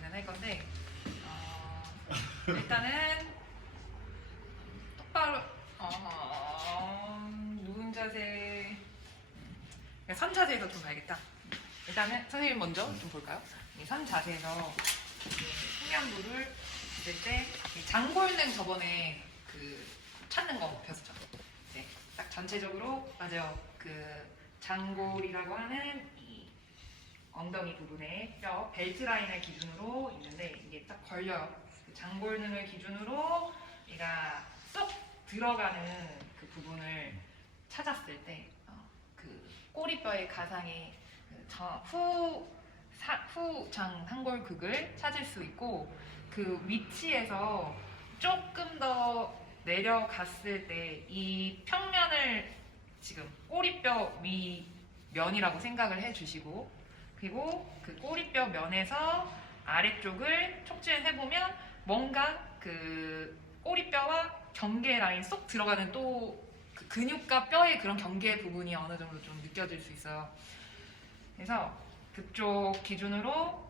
우리는 할 건데 일단은 똑바로 누운 자세, 선 자세에서 좀 봐야겠다. 일단은 선생님 먼저 좀 볼까요? 이 선 자세에서 숙면부를 있을 때 장골등 저번에 그 찾는 거 배웠죠. 네, 딱 전체적으로 맞아요. 그 장골이라고 하는 이 엉덩이 부분에 뼈 벨트 라인을 기준으로 있는데 이게 딱 걸려요. 그 장골등을 기준으로 얘가 쏙 들어가는 그 부분을 찾았을 때 그 꼬리뼈의 가상의 후장 상골극을 찾을 수 있고, 그 위치에서 조금 더 내려갔을 때 이 평면을 지금 꼬리뼈 위 면이라고 생각을 해주시고, 그리고 그 꼬리뼈 면에서 아래쪽을 촉진을 해보면 뭔가 그 꼬리뼈와 경계 라인 쏙 들어가는 또 그 근육과 뼈의 그런 경계 부분이 어느 정도 좀 느껴질 수 있어요. 그래서 그쪽 기준으로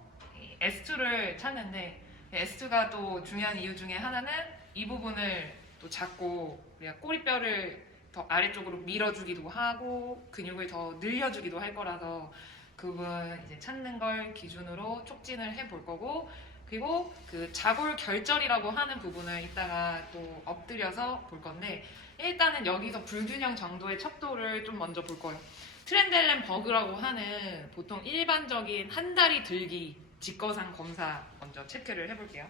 S2를 찾는데, S2가 또 중요한 이유 중에 하나는 이 부분을 또 잡고 우리가 꼬리뼈를 더 아래쪽으로 밀어주기도 하고 근육을 더 늘려주기도 할 거라서 그 부분 이제 찾는 걸 기준으로 촉진을 해볼 거고, 그리고 그 자골 결절이라고 하는 부분을 이따가 또 엎드려서 볼 건데, 일단은 여기서 불균형 정도의 척도를 좀 먼저 볼 거예요. 트렌델렌 버그라고 하는 보통 일반적인 한 다리 들기 직거상 검사 먼저 체크를 해볼게요.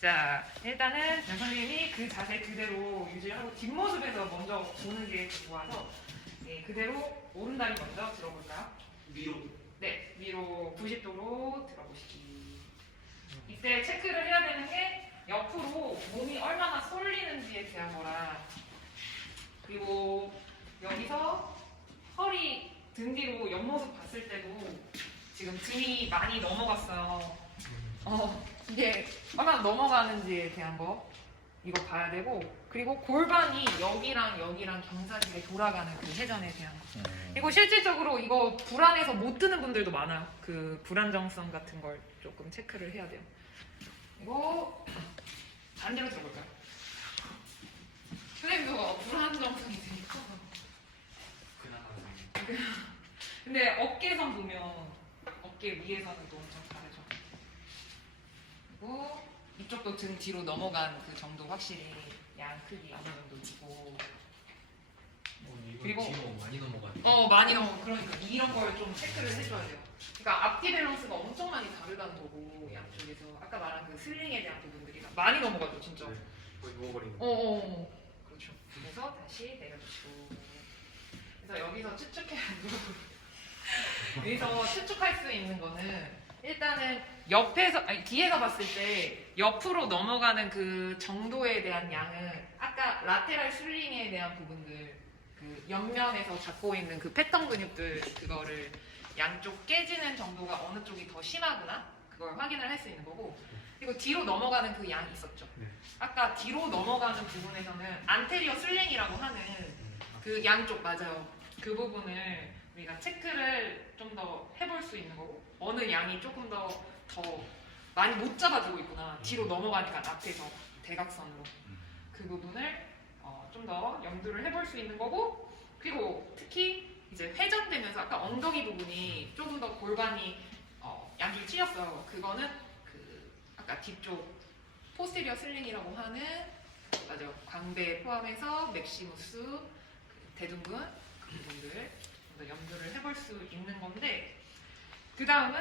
자, 일단은 선생님이 그 자세 그대로 유지하고 뒷모습에서 먼저 보는 게 좋아서 그대로 오른다리 먼저 들어볼까요? 위로. 네, 위로 90도로 들어보시기. 이때 체크를 해야 되는 게 옆으로 몸이 얼마나 쏠리는지에 대한 거라, 그리고 여기서 허리 등 뒤로 옆모습 봤을 때도 지금 등이 많이 넘어갔어요. 이게 얼마나 넘어가는지에 대한 거 이거 봐야 되고, 그리고 골반이 여기랑 여기랑 경사지게 돌아가는 그 회전에 대한 거. 그리고 실질적으로 이거 불안해서 못 드는 분들도 많아요. 그 불안정성 같은 걸 조금 체크를 해야 돼요. 그리고 반대로 들어볼까요? 선생님도 불안정성이 되게 커서. 근데 어깨선 보면 어깨 위에서는 또 엄청 다르죠. 그리고 이쪽도 등 뒤로 넘어간 그 정도 확실히 양 크기 어느 정도 주고. 그리고 뒤로 많이 넘어가네. 많이 넘어. 그러니까 이런 걸 좀 체크를 해줘야 돼요. 그러니까 앞뒤 밸런스가 엄청 많이 다르다는 거고, 양쪽에서 아까 말한 그 슬링에 대한 부분들이 많이 넘어가죠, 진짜. 네, 거의 누워버리는. 그렇죠. 그래서 다시 내려주시고. 그래서 여기서 여기서 추측할 수 있는 거는 일단은 옆에서 뒤에서 봤을 때 옆으로 넘어가는 그 정도에 대한 양은 아까 라테랄 슬링에 대한 부분들, 그 옆면에서 잡고 있는 그 패턴 근육들, 그거를 양쪽 깨지는 정도가 어느 쪽이 더 심하구나 그걸 확인을 할 수 있는 거고, 그리고 뒤로 넘어가는 그 양이 있었죠. 아까 뒤로 넘어가는 부분에서는 안테리어 슬링이라고 하는 그 양쪽 맞아요. 그 부분을 우리가 체크를 좀 더 해볼 수 있는 거고, 어느 양이 조금 더 많이 못 잡아주고 있구나, 뒤로 넘어가니까 앞에서 대각선으로 그 부분을 좀 더 염두를 해볼 수 있는 거고, 그리고 특히 이제 회전되면서 아까 엉덩이 부분이 조금 더 골반이 양쪽이 찢었어요. 그거는 그 아까 뒤쪽 포스테리어 슬링이라고 하는 맞아요. 광배 포함해서 맥시무스, 그 대둔근 그 부분들 염두를 해볼 수 있는 건데, 그 다음은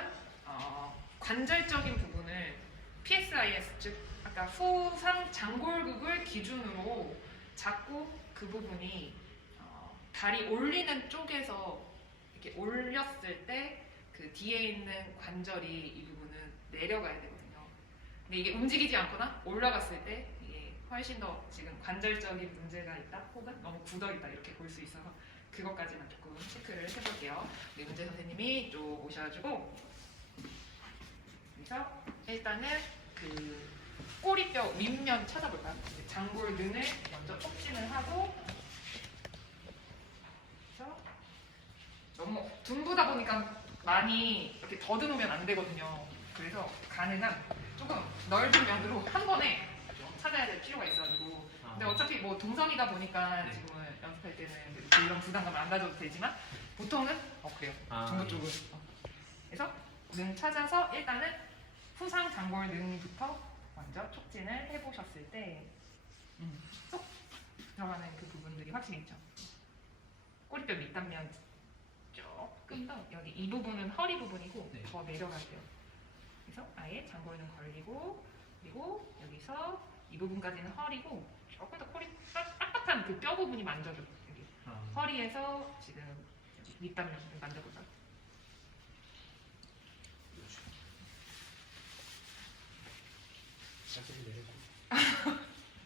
관절적인 부분을 PSIS, 즉 아까 후상 장골극을 기준으로 잡고 그 부분이 다리 올리는 쪽에서 이렇게 올렸을 때 그 뒤에 있는 관절이 이 부분은 내려가야 되거든요. 근데 이게 움직이지 않거나 올라갔을 때 이게 훨씬 더 지금 관절적인 문제가 있다 혹은 너무 굳어있다 이렇게 볼 수 있어서 그것까지만 조금 체크를 해볼게요. 우리 문재 선생님이 쭉 오셔가지고, 그래서 일단은 그 꼬리뼈 윗면 찾아볼까요? 장골등을 먼저 촉진을 하고, 그래서 너무 둥그다 보니까 많이 이렇게 더듬으면 안 되거든요. 그래서 가능한 조금 넓은 면으로 한 번에 찾아야 될 필요가 있어가지고 근데 어차피 뭐 동성이다 보니까 네. 지금은 연습할 때는 이런 부담감을 안 가져도 되지만 보통은 그래요. 중부 쪽은. 그래서 능 찾아서 일단은 후상 장골 능부터 먼저 촉진을 해보셨을 때 쏙 들어가는 그 부분들이 확실히 있죠. 꼬리뼈 밑단면 조금 더 여기 이 부분은 허리 부분이고 네. 더 내려갈게요. 그래서 아예 장골능 걸리고 그리고 여기서 이 부분까지는 허리고 조금 더 꼬리 빳빳한 그 뼈 부분이 만져져. 여기 허리에서 지금 밑단면을 만져보자.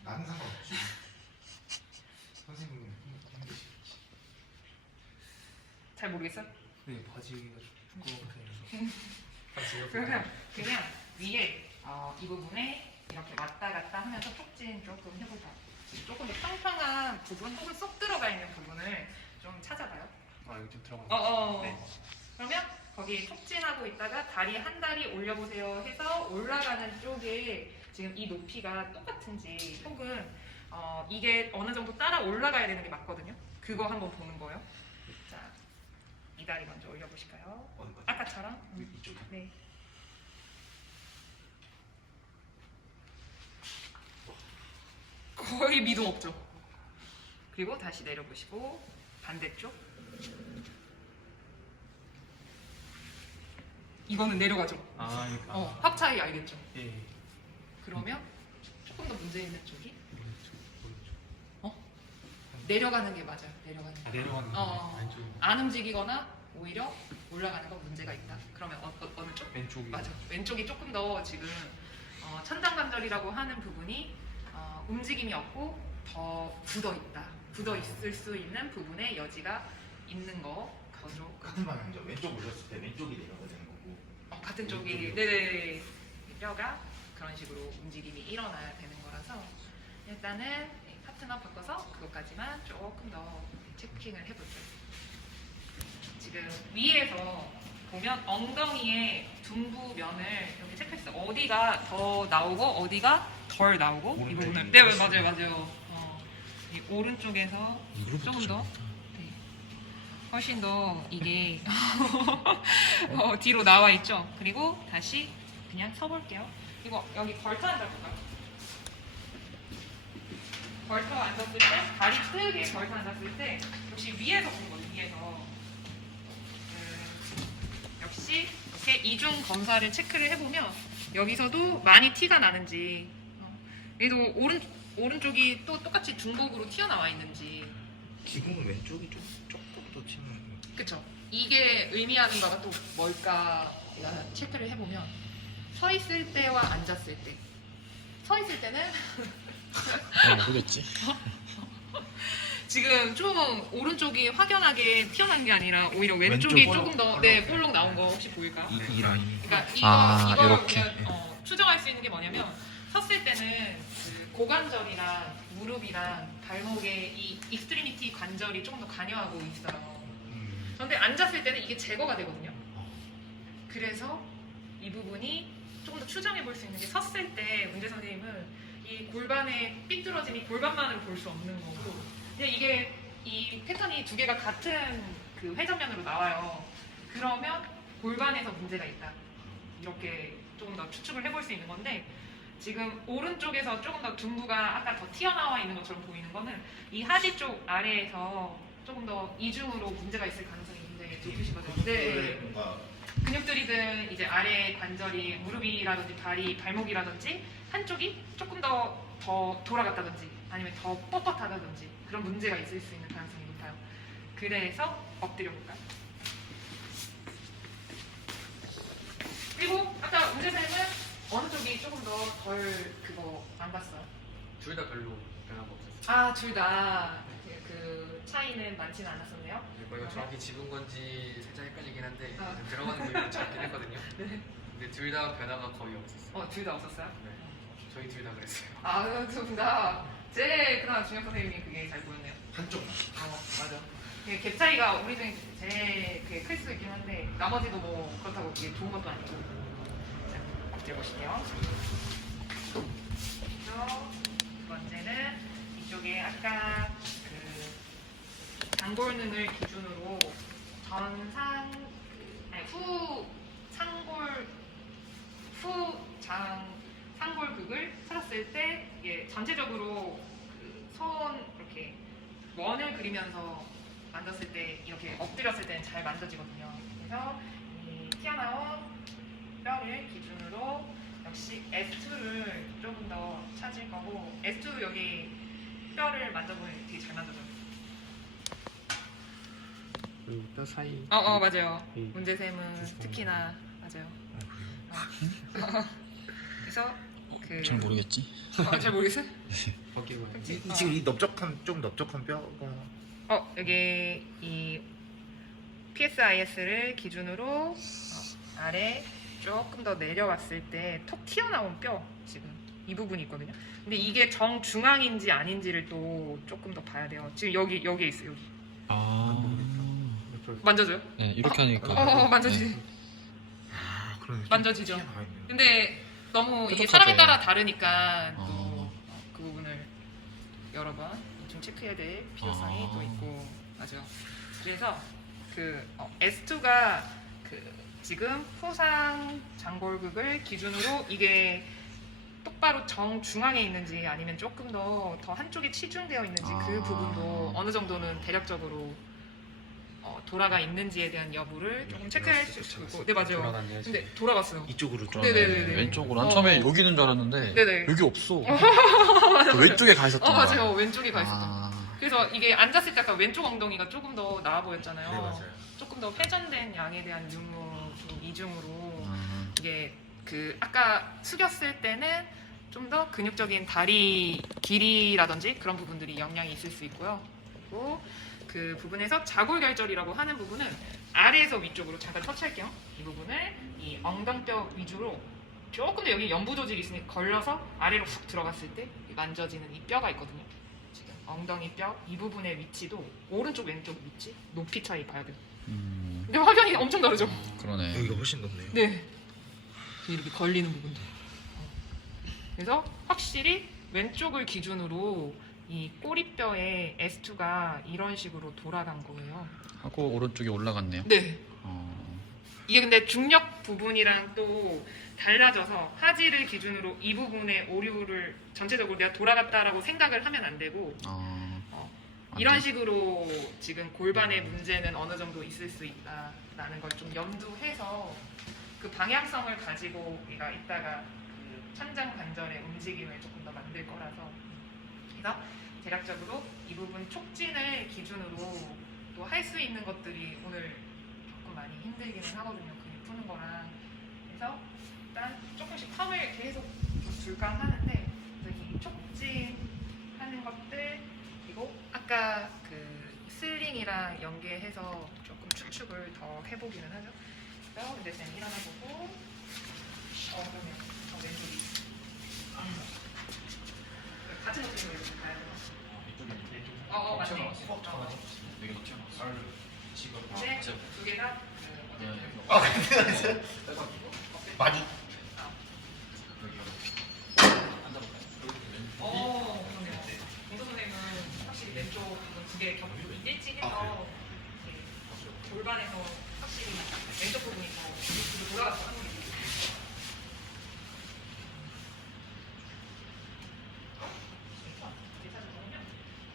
나는 상관없지. 선생님은 힘드시겠지. 잘 모르겠어? 네, 바지가 두꺼워서. 바지가 그러면 그냥 위에 이 부분에 이렇게 왔다 갔다 하면서 촉진 조금 해보자. 조금 더 평평한 부분 혹은 쏙 들어가 있는 부분을 좀 찾아봐요. 여기 좀 들어가. 네. 그러면 거기에 촉진하고 있다가 다리 한 다리 올려보세요 해서 올라가는 쪽에 지금 이 높이가 똑같은지 혹은 이게 어느 정도 따라 올라가야 되는 게 맞거든요. 그거 한번 보는 거예요. 자, 이 다리 먼저 올려보실까요? 어디 봐? 아까처럼? 이쪽에. 네. 거의 미동 없죠. 그리고 다시 내려보시고 반대쪽. 이거는 내려가죠. 그러니까. 합 차이 알겠죠? 예. 그러면 조금 더 문제 있는 쪽이 오른쪽. 내려가는 게 맞아요. 내려가는 게. 내려가는 왼쪽. 안 움직이거나 오히려 올라가는 건 문제가 있다. 그러면 어느 쪽? 왼쪽이. 맞아. 왼쪽이 조금 더 지금 천장관절이라고 하는 부분이 움직임이 없고 더 굳어 있다. 굳어 있을 수 있는 부분의 여지가 있는 거죠. 같은 방향이죠. 왼쪽 올렸을 때 왼쪽이 내려가야 되는 거고. 같은 쪽이 왼쪽이요? 네네 뼈가 그런 식으로 움직임이 일어나야 되는 거라서 일단은 파트너 바꿔서 그것까지만 조금 더 체킹을 해보죠. 지금 위에서 보면 엉덩이의 둔부 면을 이렇게 체크했어요. 어디가 더 나오고 어디가 덜 나오고 이 부분을 네 맞아요. 이 오른쪽에서 조금 더 훨씬 더 이게 뒤로 나와 있죠. 그리고 다시 그냥 서볼게요. 이거 여기 걸터 앉아볼까요? 걸터 앉았을 때 다리 뜨게 걸터 앉았을 때 역시 위에서 보는 거죠. 위에서 역시 이렇게 이중 검사를 체크를 해보면 여기서도 많이 티가 나는지 그래도 오른쪽이 또 똑같이 둔복으로 튀어나와 있는지 지금은 왼쪽이 조금 더 치는. 그쵸. 이게 의미하는 바가 또 뭘까 내가 체크를 해보면 서 있을 때와 앉았을 때. 서 있을 때는 모르겠지. 지금 좀 오른쪽이 확연하게 튀어나온 게 아니라 오히려 왼쪽이 왼쪽 조금 더 볼록 나온 거 혹시 보일까? 이 라인. 그러니까 이걸 이렇게. 우리가 추정할 수 있는 게 뭐냐면 섰을 때는 그 고관절이랑 무릎이랑 발목의 이 익스트리미티 관절이 조금 더 관여하고 있어요. 그런데 앉았을 때는 이게 제거가 되거든요. 그래서 이 부분이 조금 더 추정해 볼 수 있는 게 섰을 때 문제 선생님은 이 골반의 삐뚤어짐이 골반만으로 볼 수 없는 거고 근데 이게 이 패턴이 두 개가 같은 그 회전면으로 나와요. 그러면 골반에서 문제가 있다. 이렇게 조금 더 추측을 해볼 수 있는 건데 지금 오른쪽에서 조금 더 둔부가 아까 더 튀어나와 있는 것처럼 보이는 거는 이 하지 쪽 아래에서 조금 더 이중으로 문제가 있을 가능성이 굉장히 높으신 거죠. 네. 뭔가 근육들이든 이제 아래 관절이 무릎이라든지 다리, 발목이라든지 한쪽이 조금 더 돌아갔다든지 아니면 더 뻣뻣하다든지 그런 문제가 있을 수 있는 가능성이 높아요. 그래서 엎드려 볼까요? 그리고 아까 문제쌤은 어느 쪽이 조금 더 덜 그거 안 봤어요? 둘 다 별로 변화가 없었어요. 아, 둘 다 그 차이는 많지는 않았었네요. 이거 정확히 집은 건지 살짝 헷갈리긴 한데 아. 들어가는 부분이 잡긴 했거든요. 네. 근데 둘 다 변화가 거의 없었어요. 둘 다 없었어요? 네. 저희 둘 다 그랬어요. 둘 다. 제일 그나마 준혁 선생님이 그게 잘 보였네요. 한쪽만. 맞아. 갭 차이가 우리 중에 제일 클 수 있긴 한데 나머지도 뭐 그렇다고 이게 좋은 것도 아니고. 자, 재보실게요. 두 번째는 이쪽에 아까 그 단골능을 기준으로 후 상골 상골극을 찾았을 때 이게 전체적으로 그 손 이렇게 원을 그리면서 만졌을 때 이렇게 엎드렸을 때는 잘 만져지거든요. 그래서 이 튀어나온 뼈를 기준으로 역시 S2를 조금 더 찾을 거고 S2 여기 뼈를 만져보면 되게 잘 만져져요. 그리고 뼈 사이. 맞아요. 이 문제샘은 비슷한 특히나 맞아요. 그래서 잘 모르겠지. 잘 모르겠어요? 거기로 그치? 지금 이 좀 넓적한 뼈가 여기 이 PSIS를 기준으로 아래 조금 더 내려왔을 때 톡 튀어나온 뼈 지금 이 부분이 있거든요. 근데 이게 정중앙인지 아닌지를 또 조금 더 봐야 돼요. 지금 여기에 있어요. 여기 만져져요? 네, 이렇게 하니까. 만져지지. 그러네. 만져지죠. 튀어나와 있네요. 근데 너무 이게 뾰족하죠. 사람에 따라 다르니까 또 어. 그 부분을 여러 번 좀 체크해야 될 필요성이 또 있고 맞아요. 그래서 그 S2가 그 지금 후상 장골극을 기준으로 이게 똑바로 정중앙에 있는지 아니면 조금 더 한쪽에 치중되어 있는지 그 부분도 어느 정도는 대략적으로 돌아가 있는지에 대한 여부를 조금 체크할 수 있고 네 맞아요. 돌아갔네요. 지금. 근데 돌아갔어요. 이쪽으로 좀 네네네. 왼쪽으로. 난 처음에 여기 있는 줄 알았는데 네네. 여기 없어. 왼쪽에 가 있었던 거야. 맞아요. 왼쪽에 가 있었던 거. 아, 그래서 이게 앉았을 때 약간 왼쪽 엉덩이가 조금 더 나아 보였잖아요. 네 맞아요. 조금 더 회전된 양에 대한 유무 좀 이중으로 아, 이게 그 아까 숙였을 때는 좀 더 근육적인 다리 길이라든지 그런 부분들이 영향이 있을 수 있고요. 그리고 그 부분에서 자골결절이라고 하는 부분은 아래에서 위쪽으로 잠깐 터치할게요. 이 부분을 이 엉덩뼈 위주로 조금 더 여기 연부 조직이 있으니 걸려서 아래로 훅 들어갔을 때 만져지는 이 뼈가 있거든요. 지금 엉덩이 뼈 이 부분의 위치도 오른쪽 왼쪽 위치 높이 차이 봐야 돼요. 근데 화면이 엄청 다르죠? 그러네. 여기가 훨씬 높네요. 네. 이렇게 걸리는 부분도. 그래서 확실히 왼쪽을 기준으로 이 꼬리뼈의 S2가 이런 식으로 돌아간 거예요. 하고 오른쪽에 올라갔네요. 네. 어, 이게 근데 중력 부분이랑 또 달라져서 하지를 기준으로 이 부분의 오류를 전체적으로 내가 돌아갔다라고 생각을 하면 안 되고 이런 식으로 지금 골반의 문제는 어느 정도 있을 수 있다라는 걸 좀 염두해서 그 방향성을 가지고 우리가 이따가 그 천장 관절의 움직임을 조금 더 만들 거라서 그래서 대략적으로 이 부분 촉진을 기준으로 또 할 수 있는 것들이 오늘 조금 많이 힘들기는 하거든요. 근육 푸는 거랑 그래서 일단 조금씩 텀을 계속 줄까 하는데 이 촉진하는 것들 그리고 아까 그 슬링이랑 연계해서 조금 추측을 더 해보기는 하죠. 그래서 근데 쌤 일어나 보고 그러면 왼쪽이 같은 모습으로 이렇게 가야 돼요. 맞네. 여기 더 튀어나왔어. 지금 근데 두 개가 많이 그러네요. 공소 선생님은 확실히 왼쪽 부분 두개 일치해서 이렇게 골반에서 확실히 왼쪽 부분이 더 돌아가서 하는 게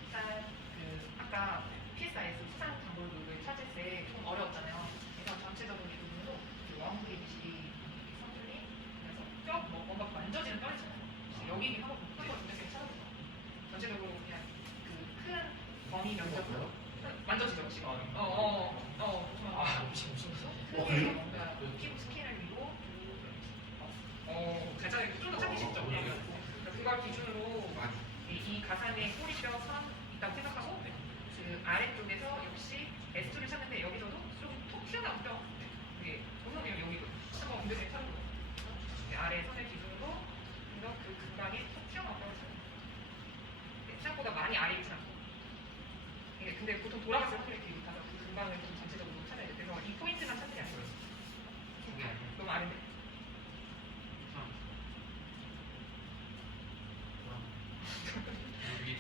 일단 그 아까 PSIS 수상 장골극을 찾을 때 좀 어려웠잖아요. 그래서 전체적으로 이 부분도 원그립이 성분이 그래서 뼈 뭔가 만져지는 뼈 있잖아요. 여기긴 하고 뼈가 굉장히 찾아보죠. 전체적으로 그냥 그 큰 범위 면적으로 만져지죠 지금. 크게 뭔가 피부 스킨을 위로 괜찮아요. 좀더 찾기 쉽죠. 그걸 기준으로 이 가상의 꼬리뼈 선 있다고 생각하고 그 아래쪽에서 역시 S2를 찾는데 여기서도 좀 톡 튀어나온 뼈 이게 보면 여기 한번 문제점이 찾는 거예요. 아래 선을 기준으로 그래서 그 근방에 톡 튀어나온 뼈를 찾는 거예요. 생각보다 많이 아래에 있진 않고 근데 보통 돌아갔을 확률이 되게 높아서 그 근방을 좀 전체적으로 찾아야 돼요. 그래서 이 포인트만 찾는 게 아니고요. 너무 아래인데?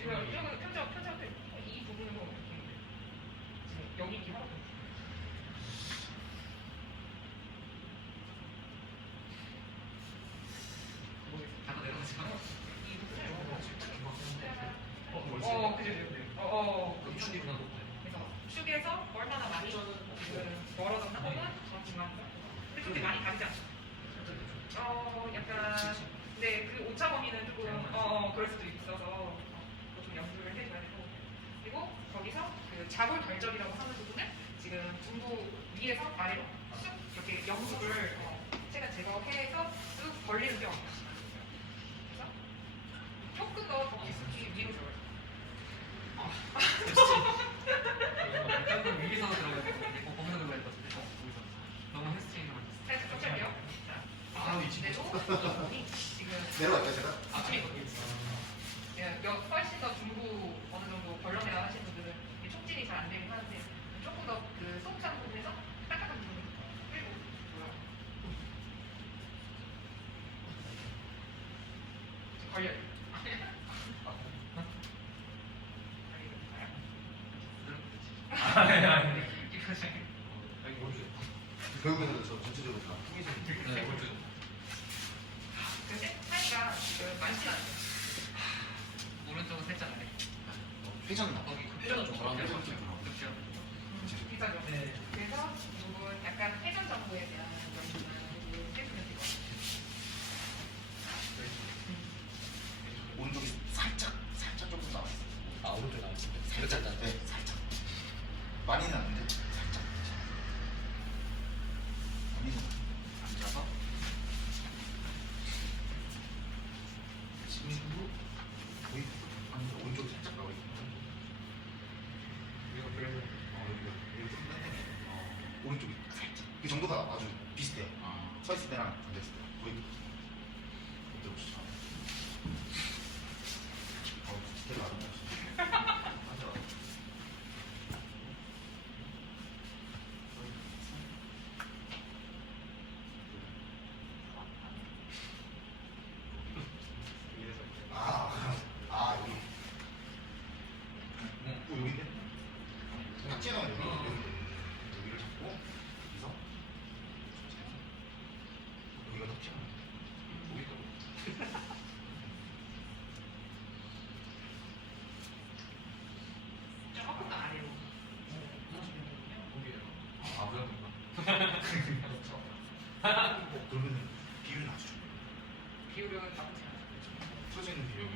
표정 이 부분으로 지금 여기 이렇게 하라고. 하나 내려가지고. 이 부분을 그럼 축이 하나 높아요. 그래서 축에서 얼마나 많이 멀어졌나 혹은 중간가 그렇게 많이 다르지 않죠. 약간 근데 그 오차 범위는 조금 그럴 수도 있어서 좀 연습을 해줘야 되고 그리고 거기서 그 자골 결절이라고 하는 부분을 지금 중부 위에서 아래로 쑥 이렇게 영국을 제가 제거해서 쑥 벌리는 경우 그래서 조금 더 깊숙이 위로 들어요. 약간 위에서 들어가야 되고 거기서 들어가야 되거든요. 거기서 너무 헬스트레이너만 살짝 쫓아내요. 위치. 근데도 지금 내려갈까요 제가? 앞쪽에 거기 훨씬 더 중부 어느 정도 벌렁이라 하시는 분들은 이게 촉진이 잘 안 되긴 하는데 조금 더 그 소프트한 부분에서 딱딱한 부분을 끌고 돌아요. 걸려요. 결국에는 저 전체적으로 다 통해지는 네. 근데 차이가 많진 않아요. 오른쪽은 살짝 아래. 회전 나. 거기 그 회전은 좀 덜한 것 같아요. 그렇죠. 비싸죠. 네. 그래서 이 부분 약간 회전 정보에 대한 연습을 해주면 될 것 같아요. 오른쪽이 살짝 조금 나왔어. 아 오른쪽 나왔습니다. 살짝 나. 네, 살짝. 많이는 안 돼. 살짝. 많이는 앉아서. 지금도 거의 오른쪽이 살짝 나와 있는 이거 그래서 여기 좀 땡땡해. 오른쪽이 살짝. 그 정도가 아주 비슷해요. 서 있을 때랑 앉아 있을 때 거의 어때 보시죠. 되게 아름다우시네. 맞아. 여기. 여기인데? 딱 찌어나면 여기를 잡고, 여기서. 여기가 딱 찌어나면 여기가. 조금 더 아래로. 그러면은 비율은 아주 좋아요. 비율은 나쁘지 않아요. 서져 있는 비율.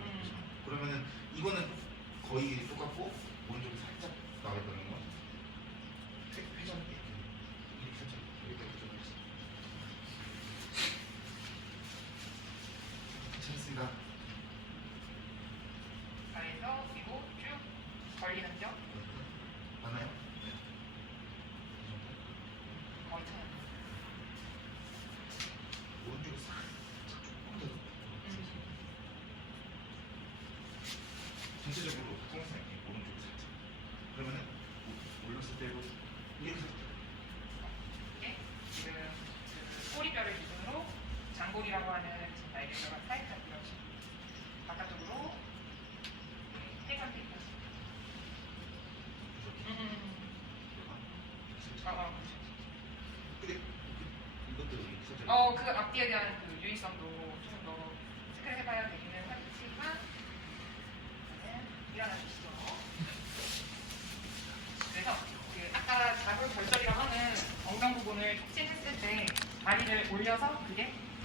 그러면은 이거는 거의 똑같고 오른쪽이 살짝 나와 있다는 건 회전 이렇게 살짝 여기다 회전했어. 괜찮습니다. 아래에서 그리고 쭉 벌리는 점 맞나요? 네. 거의 참. 오른쪽이 살짝 조금 더 전체적으로 통상 이렇게 오른쪽이 살짝. 그러면은 올렸을 때도 이렇게 살짝. 이게 지금 그 꼬리뼈를 기준으로 장골이라고 하는 지금 날개뼈가 살짝 이렇게 바깥쪽으로 해상 테이프. 근데 이것도 이렇게 살짝. 그 앞뒤에 대한 그 유의성도 조금 더 체크를 해봐야 되기는 하지만 일어나 주시죠. 그래서 그 아까 자골 결절이라고 하는 엉덩 부분을 촉진했을 때 다리를 올려서 그게